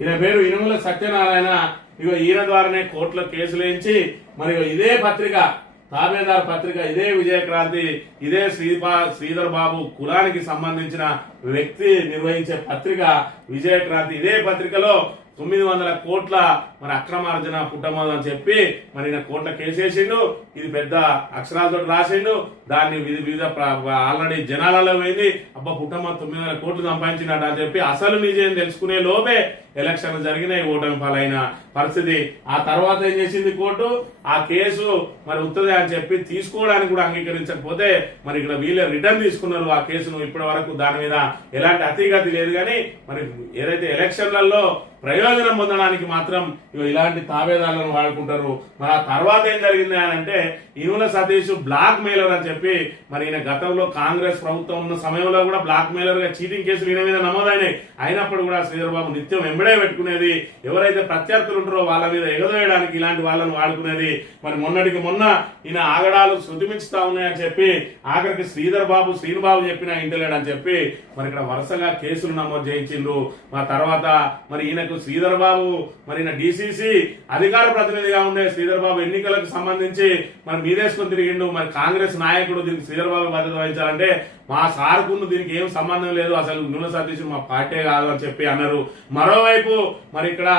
ఈయన పేరు ఇనుముల సత్యనారాయణ. ఇక ఈయన ద్వారానే కోర్టులో కేసులు వేయించి మరి ఇదే పత్రిక తాబేదార్ పత్రిక ఇదే విజయక్రాంతి ఇదే శ్రీపా శ్రీధర్ బాబు కులానికి సంబంధించిన వ్యక్తి నిర్వహించే పత్రిక విజయక్రాంతి. ఇదే పత్రికలో తొమ్మిది వందల కోట్ల మరి అక్రమార్జన పుట్టమోదు అని చెప్పి మరి ఈయన కోట్ల కేసేసిండు ఇది పెద్ద అక్షరాలతో రాసిండు దాన్ని వివిధ వివిధ ఆల్రెడీ జనాలలో పోయింది అబ్బా పుట్టమ్మ తొమ్మిది వందల కోట్లు సంపాదించినట్టు అని చెప్పి అసలు నిజం తెలుసుకునే లోపే ఎలక్షన్ జరిగినాయి ఓటమి పాలైన పరిస్థితి. ఆ తర్వాత ఏం చేసింది కోర్టు? ఆ కేసు మరి ఉత్తదే అని చెప్పి తీసుకోవడానికి కూడా అంగీకరించకపోతే మరి ఇక్కడ వీళ్ళే రిటర్న్ తీసుకున్నారు ఆ కేసును ఇప్పటి వరకు దాని మీద ఎలాంటి అతిగతి లేదు కానీ మరి ఏదైతే ఎలక్షన్లలో ప్రయోజనం పొందడానికి మాత్రం ఇలాంటి తాబేదాలను వాడుకుంటారు. మరి ఆ తర్వాత ఏం జరిగింది అని అంటే ఇనుల సతీష్ బ్లాక్ మెయిలర్ అని చెప్పి మరి ఈయన గతంలో కాంగ్రెస్ ప్రభుత్వం ఉన్న సమయంలో కూడా బ్లాక్ మెయిలర్గా చీటింగ్ కేసులు ఈయన మీద నమోదైనాయి. అయినప్పుడు కూడా శ్రీధర్ బాబు నిత్యం వెంబడే పెట్టుకునేది. ఎవరైతే ప్రత్యర్థులు ఉంటారో వాళ్ళ మీద ఎగదోయడానికి ఇలాంటి వాళ్ళని వాడుకునేది. మరి మొన్నటికి మొన్న ఈయన ఆగడాలు శృతిమించుతా ఉన్నాయని చెప్పి ఆఖరికి శ్రీధర్ బాబు శ్రీనుబాబు చెప్పిన ఇంటలేడని చెప్పి మరి ఇక్కడ వరుసగా కేసులు నమోదు చేయించిండ్రు. మా తర్వాత మరి ఈయన ఈయనకు శ్రీధర్ బాబు మరి డిసిసి అధికార ప్రతినిధిగా ఉండే శ్రీధర్ బాబు ఎన్నికలకు సంబంధించి మరి మీదేసుకొని తిరిగిండు. మరి కాంగ్రెస్ నాయకుడు దీనికి శ్రీధర్ బాబు బాధ్యత వహించాలంటే మా సార్కును దీనికి ఏం సంబంధం లేదు. అసలు నూనె సతీష్ మా పార్టీ కాదు అని చెప్పి అన్నారు. మరోవైపు మరి ఇక్కడ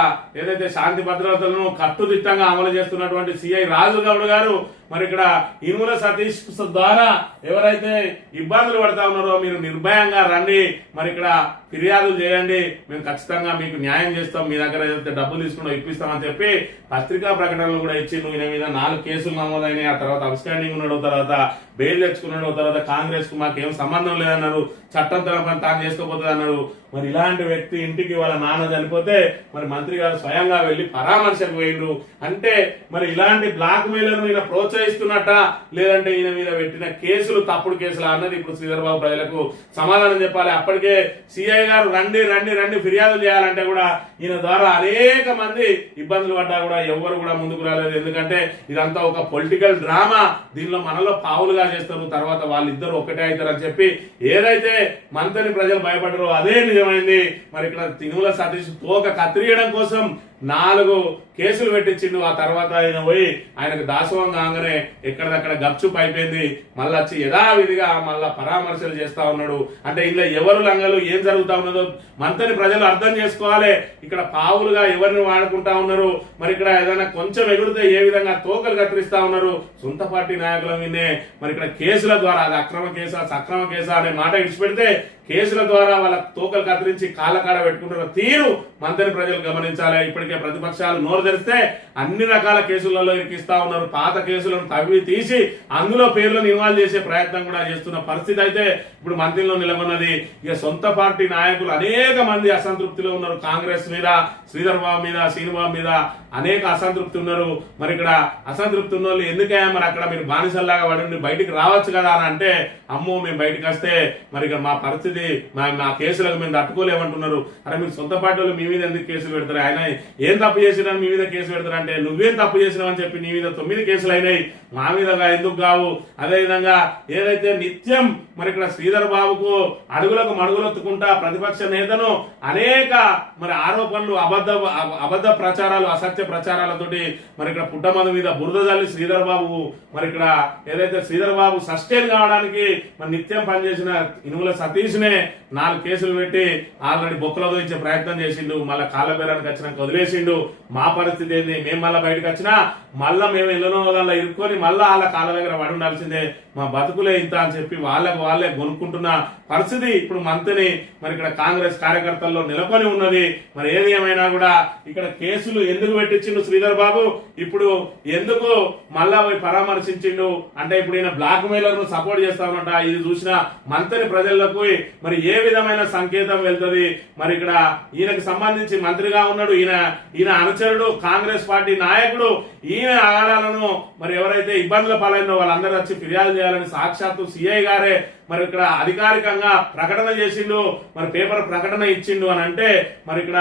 ఏదైతే శాంతి భద్రతలను కట్టుదిట్టంగా అమలు చేస్తున్నటువంటి సిఐ రాజు గౌడ్ గారు మరి ఇక్కడ ఇనుముల సతీష్ ద్వారా ఎవరైతే ఇబ్బందులు పడతా ఉన్నారో మీరు నిర్భయంగా రండి. మరి ఇక్కడ ఫిర్యాదులు చేయండి. మేము ఖచ్చితంగా మీకు న్యాయం చేస్తాం. మీ దగ్గర ఏదైతే డబ్బులు తీసుకుంటో ఇప్పిస్తామని చెప్పి పత్రికా ప్రకటనలు కూడా ఇచ్చి నువ్వు మీద నాలుగు కేసులు నమోదైనాయి. ఆ తర్వాత అబ్స్టాండింగ్ ఉన్నాడు. తర్వాత బెయిల్ తెచ్చుకున్నాడు. తర్వాత కాంగ్రెస్కు మాకేం సంబంధం లేదన్నారు. చట్టం తన పని తాను చేసుకోపోతుంది అన్నారు మరి ఇలాంటి వ్యక్తి ఇంటికి వాళ్ళ నాన్న చనిపోతే మరి మంత్రి గారు స్వయంగా వెళ్ళి పరామర్శకు పోయిండ్రు. అంటే మరి ఇలాంటి బ్లాక్ మెయిలర్ ఈయన ప్రోత్సహిస్తున్నట్ట? లేదంటే ఈయన మీద పెట్టిన కేసులు తప్పుడు కేసులు అన్నది ఇప్పుడు శ్రీధర్బాబు ప్రజలకు సమాధానం చెప్పాలి. అప్పటికే సిఐ గారు రండి రండి రండి ఫిర్యాదులు చేయాలంటే కూడా ఈయన ద్వారా అనేక మంది ఇబ్బందులు పడ్డా కూడా ఎవరు కూడా ముందుకు రాలేదు. ఎందుకంటే ఇదంతా ఒక పొలిటికల్ డ్రామా. దీనిలో మనలో పావులుగా చేస్తారు. తర్వాత వాళ్ళిద్దరు ఒకటే అవుతారు అని చెప్పి ఏదైతే మంత్రిని ప్రజలు భయపడరో అదే నిజమైంది మరి ఇక్కడ తినుల సతీష్ తోక కత్తిరియడం కోసం నాలుగు కేసులు పెట్టించిండు. ఆ తర్వాత ఆయన పోయి ఆయనకు దాసోహం కాగానే ఎక్కడిదక్కడ గప్చుప్ అయిపోయింది మళ్ళీ వచ్చి యథావిధిగా మళ్ళా పరామర్శలు చేస్తా ఉన్నాడు. అంటే ఇలా ఎవరు లంగలు ఏం జరుగుతా ఉన్నదో మంతని ప్రజలు అర్థం చేసుకోవాలి. ఇక్కడ పావులుగా ఎవరిని వాడుకుంటా ఉన్నారు? మరి ఇక్కడ ఏదైనా కొంచెం ఎగురితే ఏ విధంగా తోకలు కత్తిరిస్తా ఉన్నారు? సొంత పార్టీ నాయకుల మీదే మరి ఇక్కడ కేసుల ద్వారా అది అక్రమ కేసా సక్రమ కేసా అనే మాట విడిచిపెడితే కేసుల ద్వారా వాళ్ళ తోకలు కత్తిరించి కాళ్ళ కాడ పెట్టుకుంటున్న తీరు మంత్రి ప్రజలు గమనించాలి. ఇప్పటికి ప్రతిపక్షాలు నోరు తెరిస్తే అన్ని రకాల కేసులలో ఇరికిస్తా ఉన్నారు. పాత కేసులను తవ్వి తీసి అందులో పేర్లను ఇన్వాల్వ్ చేసే ప్రయత్నం కూడా చేస్తున్న పరిస్థితి అయితే ఇప్పుడు మంత్రిలో నిలబడినది. ఇక సొంత పార్టీ నాయకులు అనేక మంది అసంతృప్తిలో ఉన్నారు. కాంగ్రెస్ మీద శ్రీధర్ బాబు మీద శ్రీనిబాబు మీద అనేక అసంతృప్తి ఉన్నారు. మరి ఇక్కడ అసంతృప్తి ఉన్న వాళ్ళు ఎందుకయ్యా మరి అక్కడ మీరు బానిసల్లాగా పడి బయటికి రావచ్చు కదా అని అంటే అమ్మో మేము బయటకు వస్తే మరి ఇక మా పరిస్థితి మా మా కేసులకు మేము తట్టుకోలేమంటున్నారు. అరే మీరు సొంత పార్టీ వాళ్ళు మీ మీద ఎందుకు కేసులు పెడతారు? ఆయన ఏం తప్పు చేసినా మీ మీద కేసు పెడతారు అంటే నువ్వేం తప్పు చేసినావు అని చెప్పి నీ మీద తొమ్మిది కేసులు అయినాయి. మా మీద ఎందుకు కావు? అదే విధంగా ఏదైతే నిత్యం మరి ఇక్కడ శ్రీధర్ బాబుకు అడుగులకు మడుగులొత్తుకుంటా ప్రతిపక్ష నేతను అనేక మరి ఆరోపణలు అబద్ధ అబద్ధ ప్రచారాలు అసత్య ప్రచారాలతోటి మరి ఇక్కడ పుట్టమద మీద బురద జల్లి శ్రీధర్ బాబు మరి ఇక్కడ ఏదైతే శ్రీధర్ బాబు సస్టైన్ కావడానికి మరి నిత్యం పనిచేసిన ఇనుముల సతీష్నే నాలుగు కేసులు పెట్టి ఆల్రెడీ బొక్కలతో ఇచ్చే ప్రయత్నం చేసిండు. మళ్ళీ కాళ్ళబేరానికి వచ్చినాక చేసిండు. మా పరిస్థితి ఏంది? మేము మళ్ళీ బయటకు వచ్చినా మళ్ళా మేము ఎల్లనో వాళ్ళ ఇరుక్కొని మళ్ళా వాళ్ళ కాళ్ళ దగ్గర పడి ఉండాల్సిందే. మా బతుకులే ఇంత అని చెప్పి వాళ్ళకు వాళ్ళే కొనుక్కుంటున్న పరిస్థితి ఇప్పుడు మంత్రిని మరి ఇక్కడ కాంగ్రెస్ కార్యకర్తల్లో నెలకొని ఉన్నది. మరి ఏది ఏమైనా కూడా ఇక్కడ కేసులు ఎందుకు పెట్టించిండు శ్రీధర్ బాబు? ఇప్పుడు ఎందుకు మళ్ళా పోయి పరామర్శించిండు? అంటే ఇప్పుడు ఈయన బ్లాక్ మెయిలర్ను సపోర్ట్ చేస్తామన్నట ఇది చూసిన మంత్రి ప్రజలకు మరి ఏ విధమైన సంకేతం వెళ్తది? మరి ఇక్కడ ఈయనకు సంబంధించి మంత్రిగా ఉన్నాడు. ఈయన ఈయన అనుచరుడు కాంగ్రెస్ పార్టీ నాయకుడు. ఈయన ఆడాలను మరి ఎవరైతే ఇబ్బందుల పాలైన వాళ్ళందరూ వచ్చి ఫిర్యాదు చేయాలని సాక్షాత్తు సిఐ గారే మరి ఇక్కడ అధికారికంగా ప్రకటన చేసిండు మరి పేపర్ ప్రకటన ఇచ్చిండు అని అంటే మరి ఇక్కడ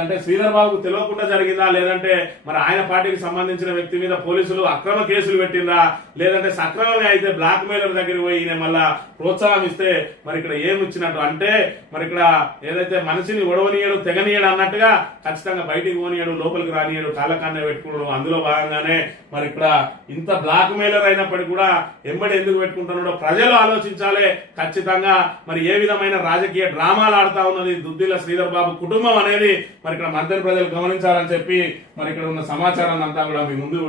అంటే శ్రీధర్ బాబుకు తెలియకుండా జరిగిందా? లేదంటే మరి ఆయన పార్టీకి సంబంధించిన వ్యక్తి మీద పోలీసులు అక్రమ కేసులు పెట్టిందా లేదంటే సక్రమంగా అయితే బ్లాక్ మెయిలర్ దగ్గరికి పోయి ఈయన మళ్ళా ప్రోత్సాహం ఇస్తే మరి ఇక్కడ ఏమి ఇచ్చినట్టు అంటే మరి ఇక్కడ ఏదైతే మనిషిని ఒడవనీయడు తెగనీయడు అన్నట్టుగా ఖచ్చితంగా బయటికి పోనీయడు లోపలికి రానియడు కాళ్ళకన్నే పెట్టుకున్నాడు అందులో భాగంగానే మరి ఇక్కడ ఇంత బ్లాక్ మెయిలర్ అయినప్పటికీ కూడా ఎంబడి ఎందుకు పెట్టుకుంటున్నాడో ప్రజలు ఆలోచించాలి. ఖచ్చితంగా మరి ఏ విధమైన రాజకీయ డ్రామాలు ఆడుతా ఉన్నది దుద్దిల శ్రీధర్ బాబు కుటుంబం అనేది మరి ఇక్కడ మధ్య ప్రజలు గమనించాలని చెప్పి మరి ఇక్కడ ఉన్న సమాచారాన్ని అంతా కూడా మీ ముందు